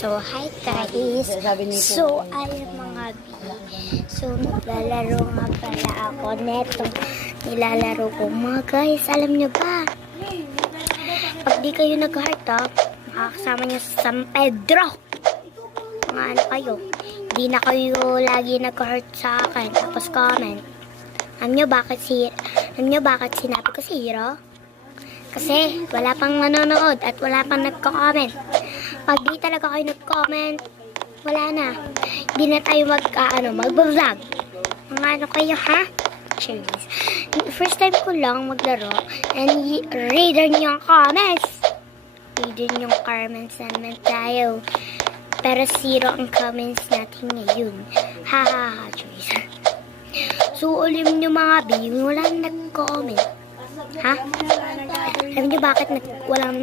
So, hi guys. So, ay mga So, naglalaro nga pala ako netong nilalaro ko. Mga guys, alam nyo ba? Pag di kayo nag-heart up, makakasama nyo sa San Pedro. Mga ano kayo? Di na kayo lagi nag-heart sa akin. Tapos comment. Alam nyo bakit sinabi ko si Hero? Kasi wala pang nanonood at wala pang nagko-comment. Pag di talaga kayo nag-comment, wala na. Hindi na tayo mag-vlog. Mga ano kayo, ha? Cheers. First time ko lang maglaro and read yung comments. Read yung comments naman tayo. Pero 0 ang comments natin ngayon. Ha ha ha, cheers. So, ulim nyo mga baby, wala nag-comment. Ha? Alam nyo bakit walang